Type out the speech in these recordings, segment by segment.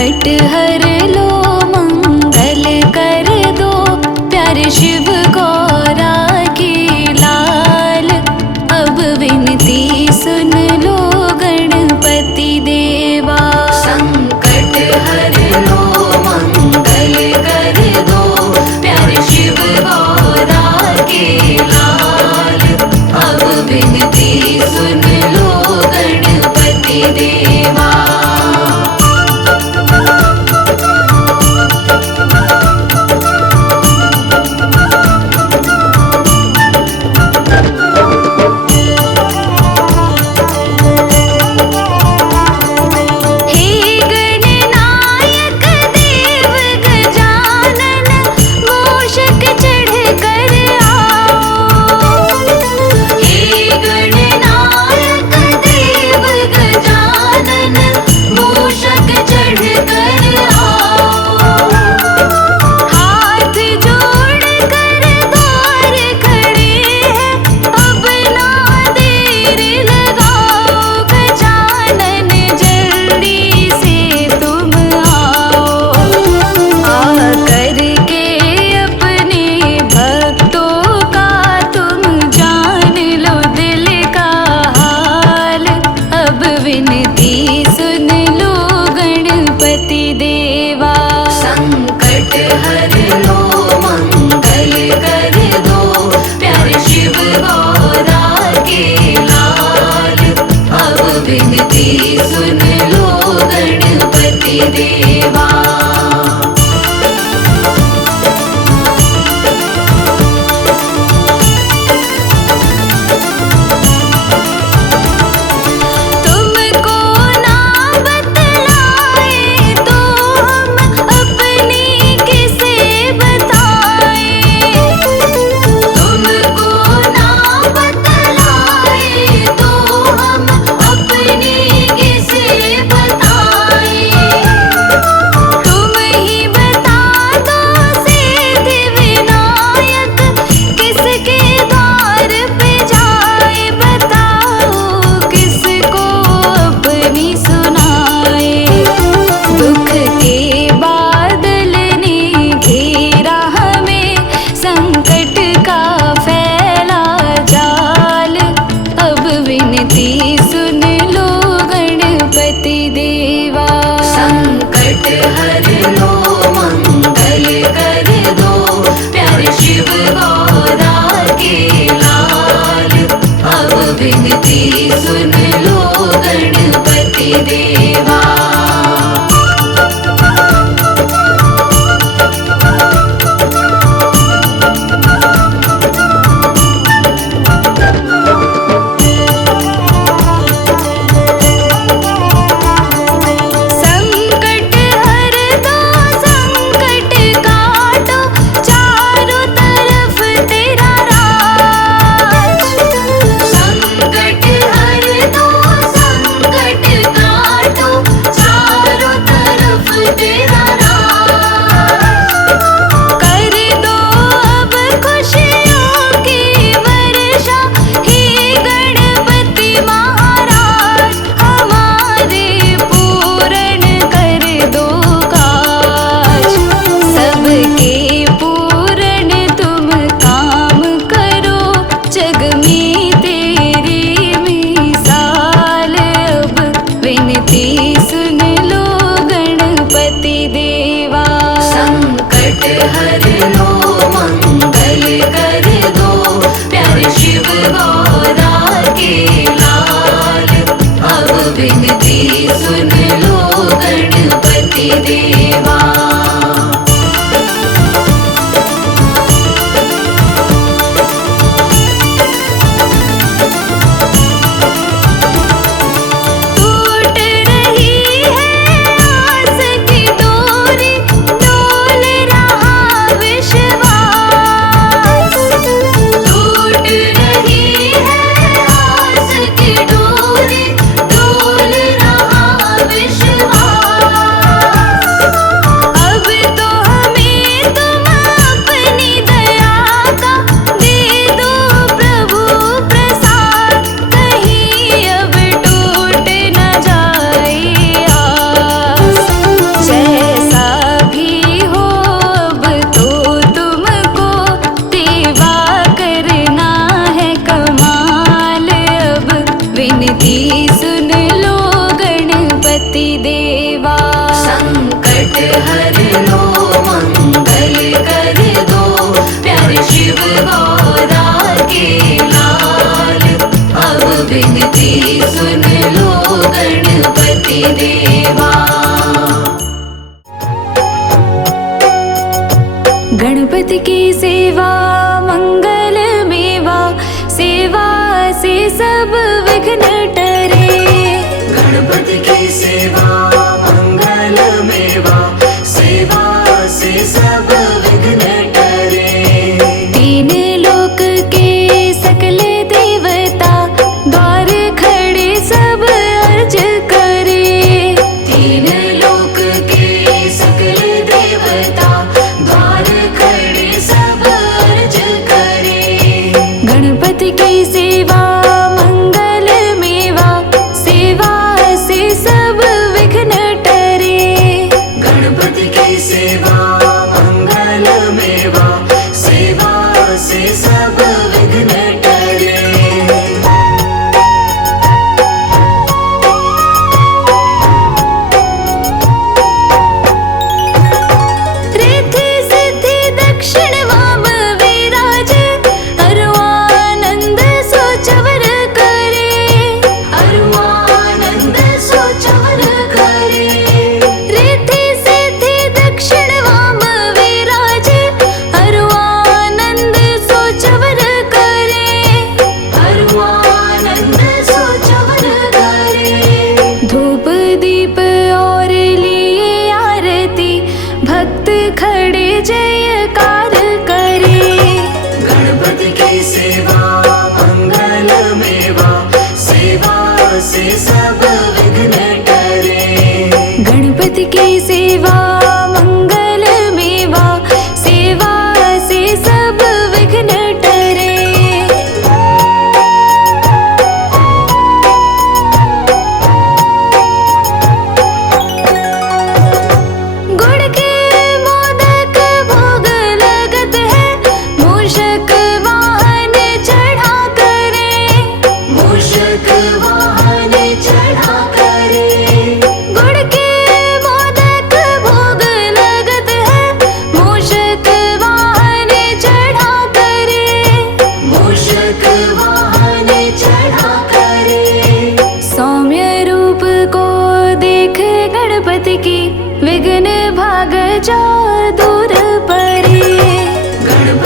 संकट हर लो मंगल कर दो, प्यारे शिव गौरा के लाल। अब विनती सुन लो गणपति देवा। संकट हर लो मंगल कर दो, प्यारे शिव गौरा के लाल। अब विनती सुन लो गणपति देवा।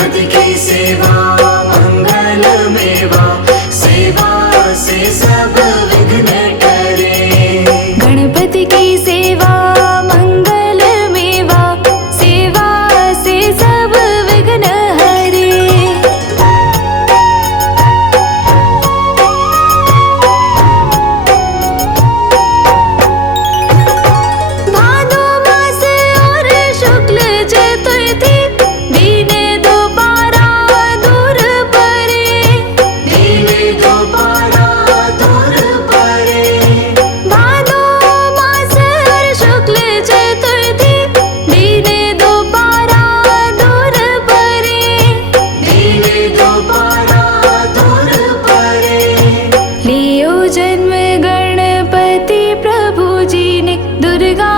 गणपति की सेवा मंगल मेवा, सेवा से सब विघ्न टरे। गणपति की सेवा मंगल मेवा, सेवा से सब विघ्न हरे। भादो मास और शुक्ल चतुर्थी, दीने दोबारा दूर परे। दीने दोबारा दूर परे। भादो मास और शुक्ल चतुर्थी, दीने दोबारा दूर परे। दीने दोबारा दूर परे। लियो जन्म गणपति प्रभु जी ने, दुर्गा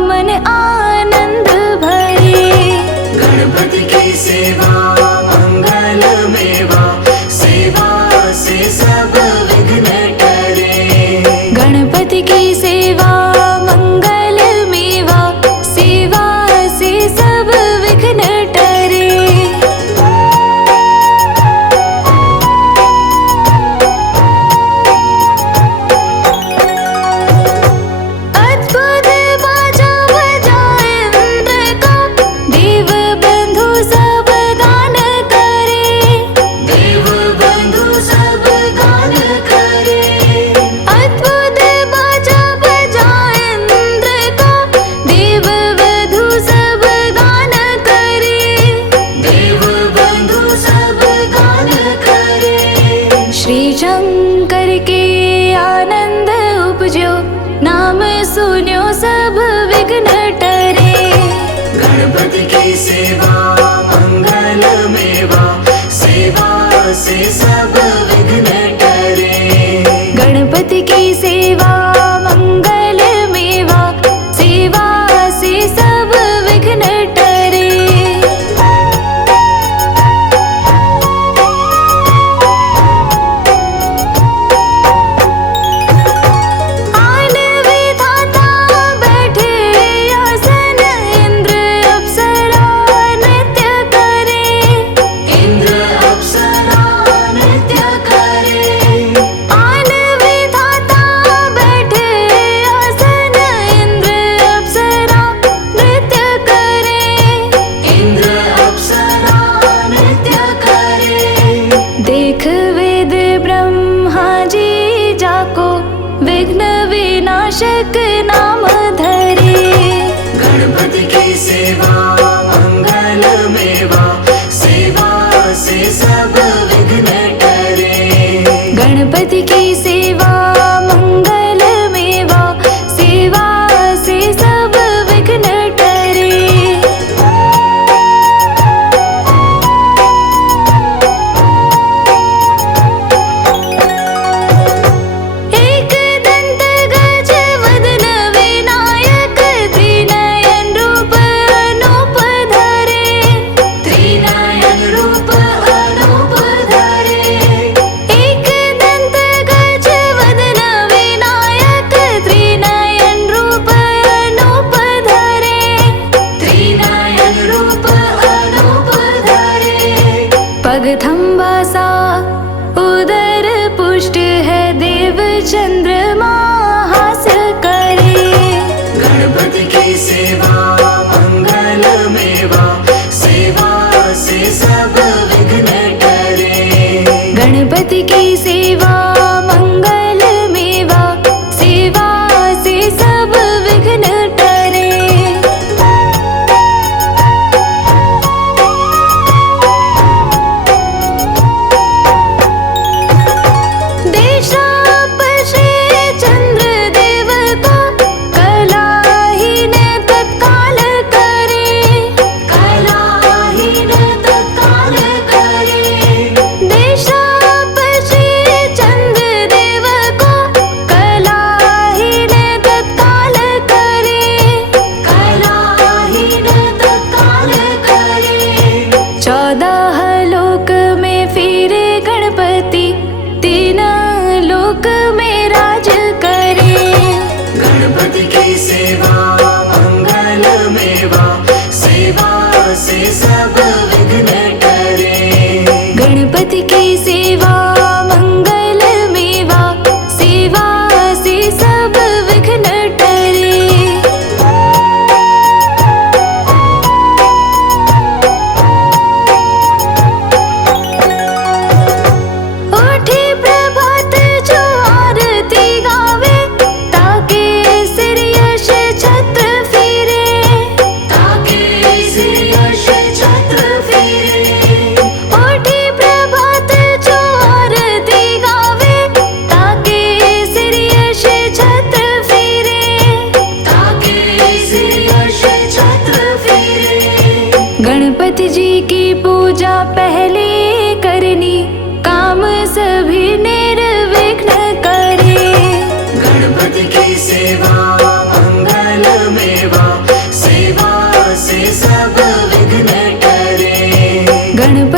मन आनंद भरे। गणपति की सेवा मंगल मेवा, सेवा से सब विघ्न टरे। गणपति की सेवा मंगल मेवा, सेवा से सब विघ्न टरे। अद्भुत बाजा बजाए इंद्र का, देव बंधु सब गान करे। देव बंधु सब गान करे। अद्भुत बाजा बजाए इंद्र का, देव बंधु सब गान करे। देव बंधु सब गान करे। श्री शंकर के आनंद उपजो, नाम सुन्यो सब विघ्न टरे। गणपति की सेवा मंगल मेवा, सेवा से सब विघ्न टरे। गणपति की सेवा मंगल मेवा, सेवा से सब विघ्न टरे। आन विधाता बैठे आसन, इंद्र अप्सरा नृत्य करे। इंद्र अप्सरा नृत्य करे। आन विधाता बैठे आसन, इंद्र अप्सरा नृत्य करे। इंद्र अप्सरा नृत्य करे। देख वेद ब्रह्मा जी जाको, विघ्न विनाशक नाम धरे। गणपति की सेवा मंगल मेवा, सेवा से सब विघ्न टरे। गणपति की सेवा मंगल मेवा, सेवा से सब विघ्न टरे। एक दंत गज वदन विनायक, त्रिनयन रूप अनूप धरे। त्रिनयन रूप अनूप धरे। एक दंत गज वदन विनायक, त्रिनयन रूप अनूप धरे। त्रिनयन रूप अनूप धरे। पग थंबा सा उदर पुष्ट है, देव चंद्रमा हास्य करे। गणपति की सेवा मंगल मेवा, सेवा से सब विघ्न टरे। गणपति की सेवा मंगल मेवा, सेवा से सब विघ्न टरे। देशाप श्री चंद्र देव को, कलाहीन तत्काल करे। कलाहीन तत्काल करे। देशाप श्री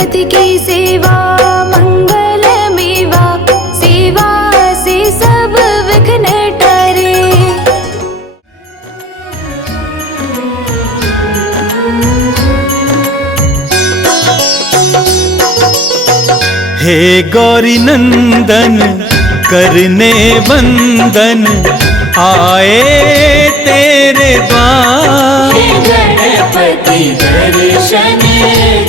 गणपति की सेवा मंगल मेवा, सेवा से सब विघ्न टरे। हे गौरी नंदन करने वंदन आए तेरे द्वार। हे गणपति दर्शन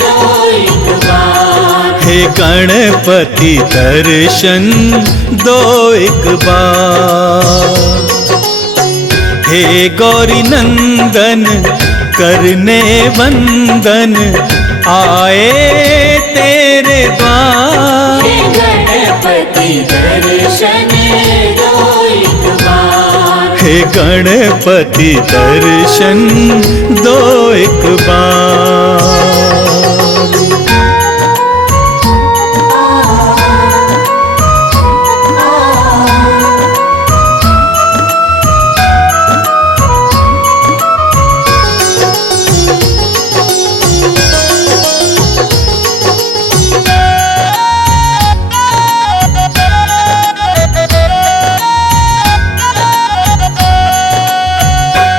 दो एक बार। हे गणपति दर्शन दो एक बार। हे गौरी नंदन करने वंदन आए तेरे द्वार। हे गणपति दर्शन दो एक बार। हे गणपति दर्शन दो एक बार।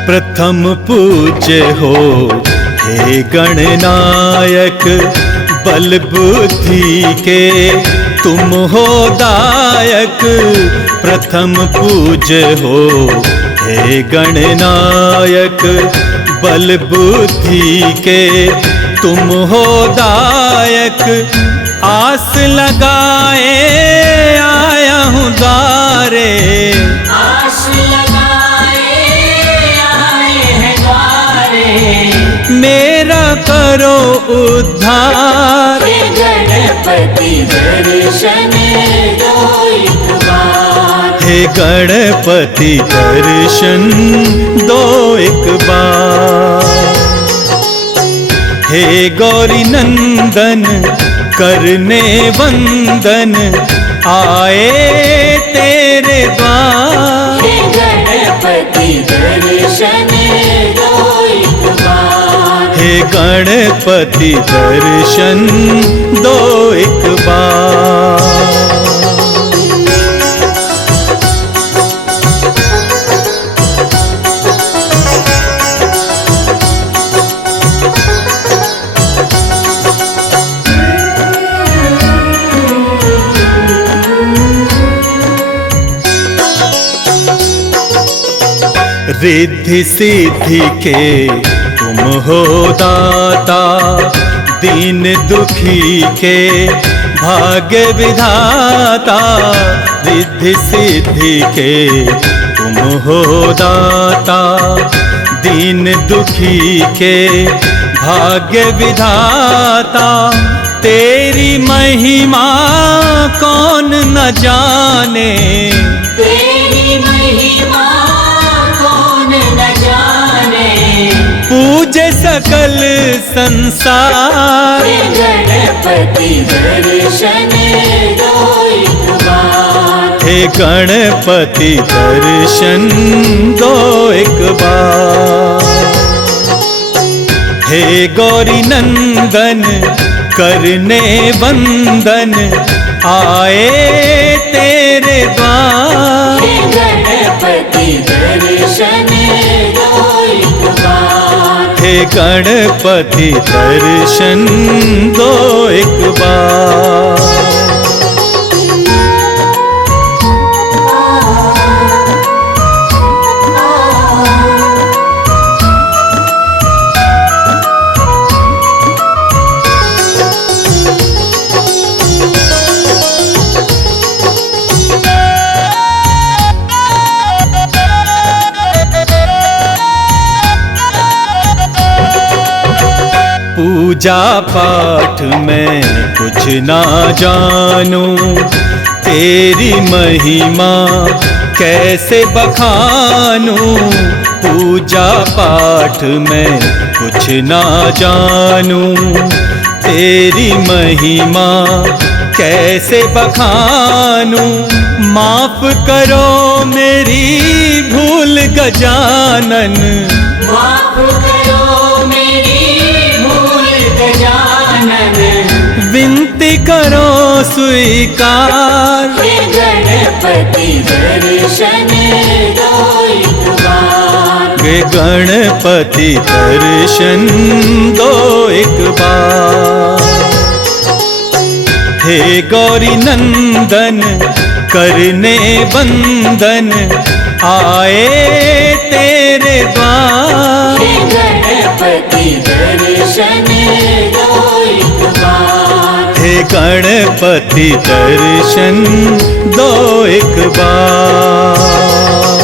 प्रथम पूज्य हो हे गणनायक, बल बुद्धि के तुम हो दायक। प्रथम पूज्य हो हे गणनायक, बल बुद्धि के तुम हो दायक। आस लगाए आया हूँ द्वारे, आस लगाए आए हैं द्वारे। मेरा करो उद्धार। हे गणपति दर्शन दो एक बार। हे गणपति दर्शन दो एक बार। हे गौरी नंदन करने वंदन आए तेरे द्वार। हे गणपति दर्शन दो एक बार। हे गणपति दर्शन दो एक बार। रिद्धि सिद्धि के तुम हो दाता, दीन दुखी के भाग्य विधाता। रिद्धि सिद्धि के तुम हो दाता, दीन दुखी के भाग्य विधाता। तेरी महिमा कौन न जाने, तेरी महिमा कौन न जाने। पूजे सकल संसार। हे गणपति दर्शन दो एक बार। हे गणपति दर्शन दो एक बार। हे गौरी नंदन करने वंदन आए तेरे द्वार। हे गणपति दर्शन दो एक बार। हे गणपति दर्शन दो एक बार। पूजा पाठ में कुछ ना जानूं, तेरी महिमा कैसे बखानूं। पूजा पाठ में कुछ ना जानूं, तेरी महिमा कैसे बखानूं। माफ करो मेरी भूल गजानन, माफ करो मेरी भूल गजानन। करो स्वीकार। हे गणपति दर्शन दो एक बार। वे गणपति दर्शन दो एक बार। हे गौरी नंदन करने वंदन आए तेरे द्वार। हे गणपति दर्शन दो एक बार। हे गणपति दर्शन दो एक बार।